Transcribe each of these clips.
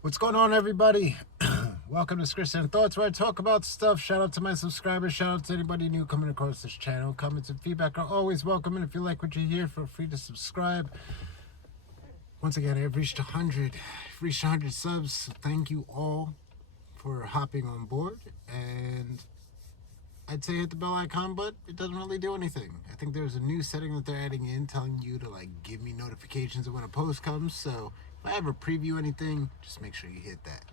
What's going on, everybody? Welcome to Scripts and Thoughts, where I talk about stuff. Shout out to my subscribers. Shout out to anybody new coming across this channel. Comments and feedback are always welcome. And if you like what you hear, feel free to subscribe. Once again, I've reached 100. I've reached 100 subs. So thank you all for hopping on board. And I'd say hit the bell icon, but it doesn't really do anything. I think there's a new setting that they're adding in, telling you to give me notifications of when a post comes. So if I ever preview anything, just make sure you hit that.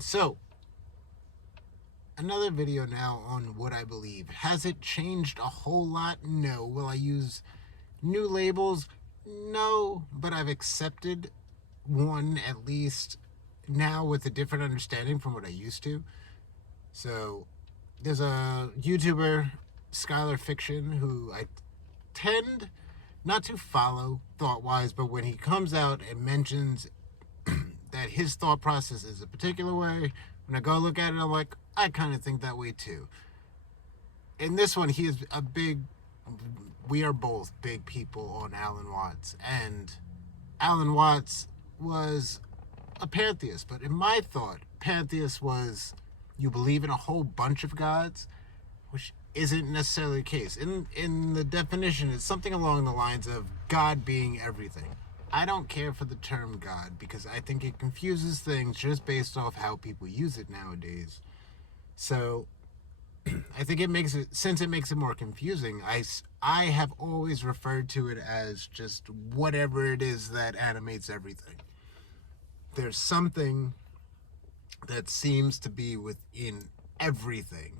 So, another video now on what I believe. Has it changed a whole lot? No. Will I use new labels? No. But I've accepted one at least now with a different understanding from what I used to. So, there's a YouTuber, Skylar Fiction, who I tend not to follow thought-wise, but when he comes out and mentions that his thought process is a particular way, when I go look at it, I'm like, I kind of think that way too. In this one, he is a big, we are both big people on Alan Watts. And Alan Watts was a pantheist, but in my thought, pantheist was you believe in a whole bunch of gods, which isn't necessarily the case. In the definition, it's something along the lines of God being everything. I don't care for the term God because I think it confuses things just based off how people use it nowadays. So I think it makes it, since it makes it more confusing, I have always referred to it as just whatever it is that animates everything. There's something that seems to be within everything.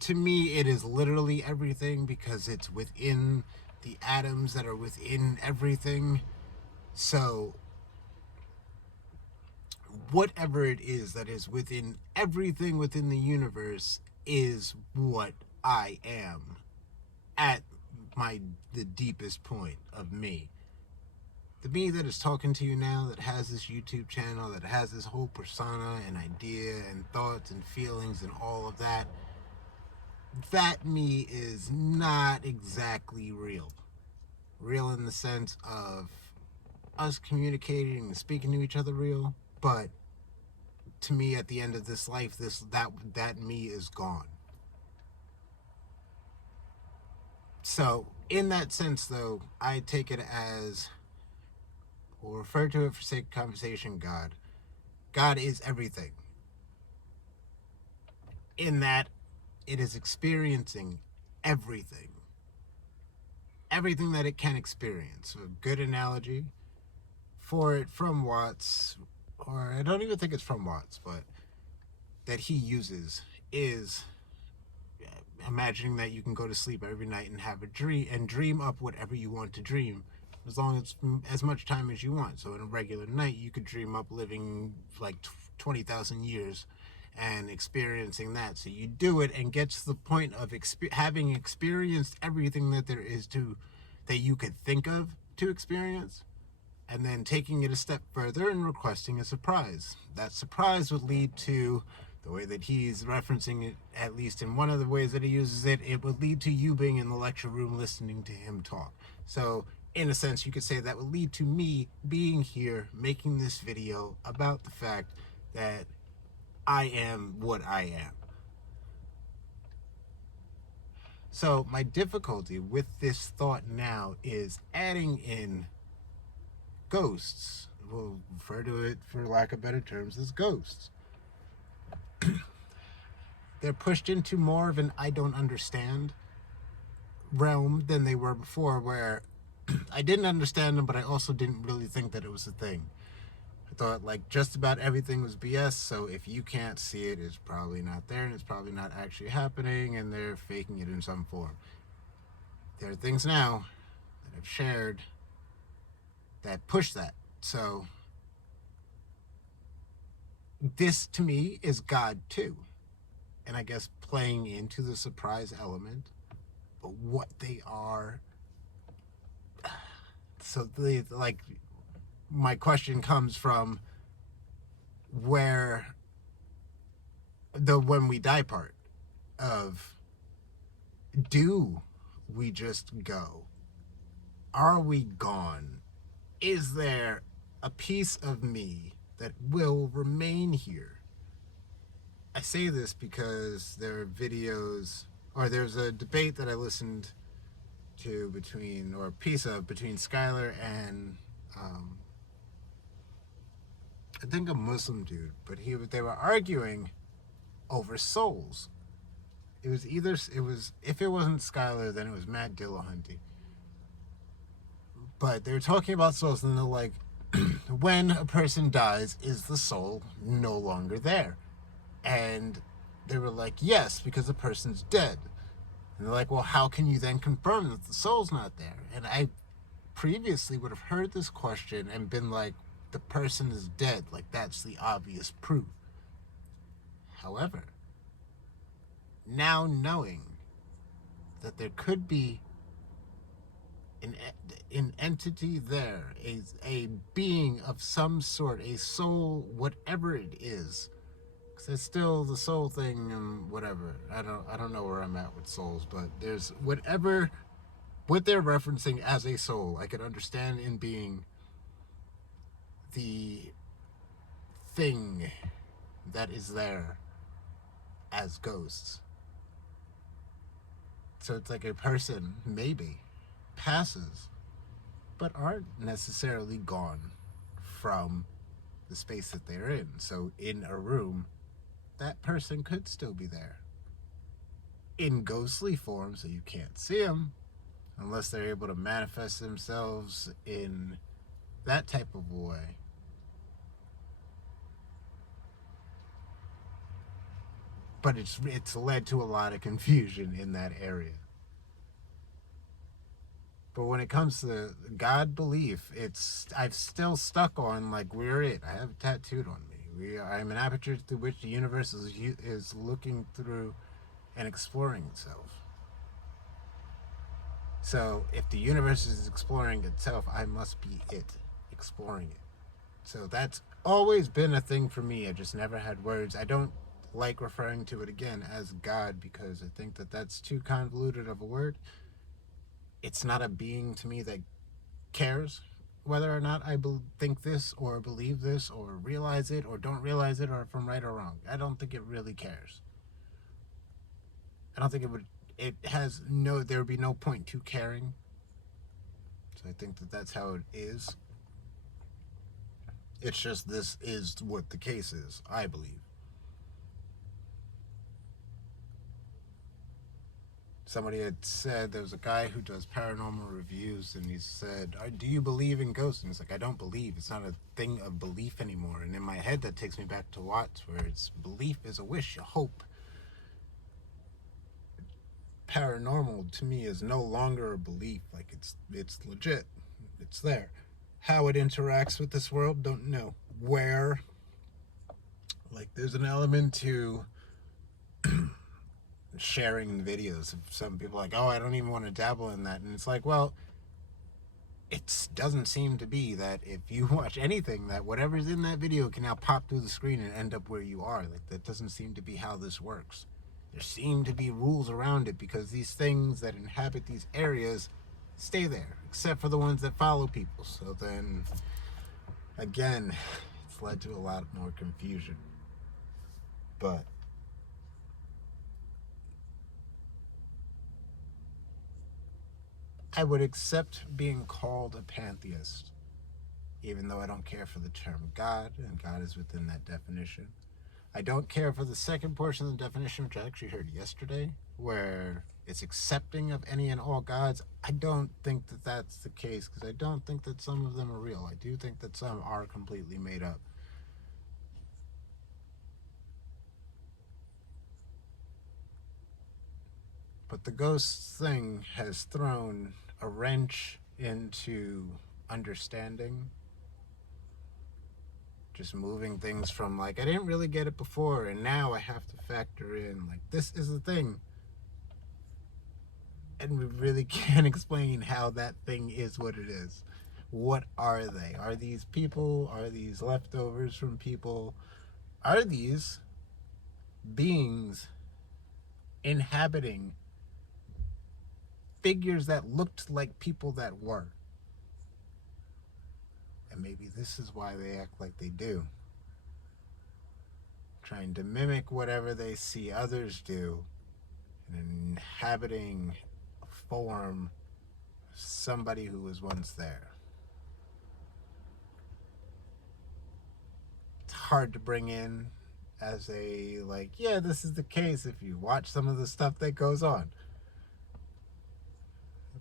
To me, it is literally everything because it's within the atoms that are within everything. So whatever it is that is within everything within the universe is what I am at the deepest point of me. The me that is talking to you now, that has this YouTube channel, that has this whole persona and idea and thoughts and feelings and all of that, that me is not exactly real. Real in the sense of us communicating and speaking to each other real, but to me at the end of this life, that me is gone. So in that sense though, I take it as, we'll refer to it for sake of conversation, God. God is everything. In that it is experiencing everything. Everything that it can experience. A good analogy for it from Watts, or I don't even think it's from Watts, but that he uses is imagining that you can go to sleep every night and have a dream and dream up whatever you want to dream as long as much time as you want. So in a regular night, you could dream up living like 20,000 years and experiencing that. So you do it and get to the point of having experienced everything that there is that you could think of to experience, and then taking it a step further and requesting a surprise. That surprise would lead to, the way that he's referencing it, at least in one of the ways that he uses it, it would lead to you being in the lecture room listening to him talk. So in a sense, you could say that would lead to me being here making this video about the fact that I am what I am. So my difficulty with this thought now is adding in ghosts. We'll refer to it, for lack of better terms, as ghosts. They're pushed into more of an I don't understand realm than they were before, where I didn't understand them, but I also didn't really think that it was a thing. I thought just about everything was BS, so if you can't see it, it's probably not there, and it's probably not actually happening, and they're faking it in some form. There are things now that I've shared that push that. So this to me is God too. And I guess playing into the surprise element, but what they are. So my question comes from where the when we die part of, do we just go? Are we gone? Is there a piece of me that will remain here. I say this because there are videos, or there's a debate that I listened to between, or a piece of, between Skylar and I think a Muslim dude, but they were arguing over souls. It was either, if it wasn't Skylar, then it was Matt Dillahunty. But they were talking about souls, and they're like, when a person dies, is the soul no longer there? And they were like, yes, because the person's dead. And they're like, well, how can you then confirm that the soul's not there? And I previously would have heard this question and been like, the person is dead. Like, that's the obvious proof. However, now knowing that there could be an entity there, a being of some sort, a soul, whatever it is, because it's still the soul thing and whatever. I don't know where I'm at with souls, but there's whatever what they're referencing as a soul, I could understand in being the thing that is there as ghosts. So it's like a person maybe passes, but aren't necessarily gone from the space that they're in. So in a room, that person could still be there in ghostly form, so you can't see them unless they're able to manifest themselves in that type of way. But it's led to a lot of confusion in that area. But when it comes to God belief, I've still stuck on, like, we're it. I have it tattooed on me. I'm an aperture through which the universe is looking through and exploring itself. So if the universe is exploring itself, I must be it, exploring it. So that's always been a thing for me. I just never had words. I don't like referring to it again as God because I think that that's too convoluted of a word. It's not a being to me that cares whether or not I think this or believe this or realize it or don't realize it or if I'm right or wrong. I don't think it really cares. I don't think there would be no point to caring. So I think that that's how it is. It's just this is what the case is, I believe. Somebody had said, there was a guy who does paranormal reviews, and he said, do you believe in ghosts? And he's like, I don't believe. It's not a thing of belief anymore. And in my head, that takes me back to Watts, where it's belief is a wish, a hope. Paranormal, to me, is no longer a belief. Like, it's legit. It's there. How it interacts with this world, don't know. Where, like, there's an element to sharing videos of some people like, oh, I don't even want to dabble in that. And it's like, well, it doesn't seem to be that if you watch anything, that whatever's in that video can now pop through the screen and end up where you are. Like, that doesn't seem to be how this works. There seem to be rules around it because these things that inhabit these areas stay there, except for the ones that follow people. So then, again, it's led to a lot more confusion. But I would accept being called a pantheist, even though I don't care for the term God, and God is within that definition. I don't care for the second portion of the definition, which I actually heard yesterday, where it's accepting of any and all gods. I don't think that that's the case, because I don't think that some of them are real. I do think that some are completely made up. But the ghost thing has thrown a wrench into understanding. Just moving things from, like, I didn't really get it before, and now I have to factor in, like, this is the thing. And we really can't explain how that thing is what it is. What are they? Are these people? Are these leftovers from people? Are these beings inhabiting figures that looked like people that were? And maybe this is why they act like they do. Trying to mimic whatever they see others do and inhabiting a form of somebody who was once there. It's hard to bring in as a, like, yeah, this is the case if you watch some of the stuff that goes on.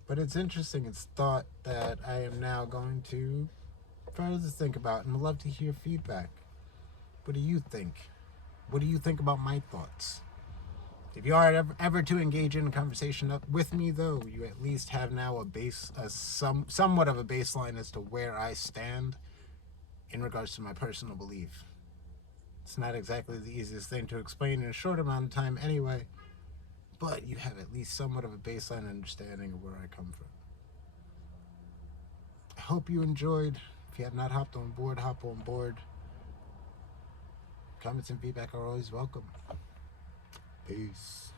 But it's interesting. It's thought that I am now going to further think about, and would love to hear feedback. What do you think? What do you think about my thoughts? If you are ever to engage in a conversation with me, though, you at least have now somewhat of a baseline as to where I stand in regards to my personal belief. It's not exactly the easiest thing to explain in a short amount of time anyway, but you have at least somewhat of a baseline understanding of where I come from. I hope you enjoyed. If you have not hopped on board, hop on board. Comments and feedback are always welcome. Peace.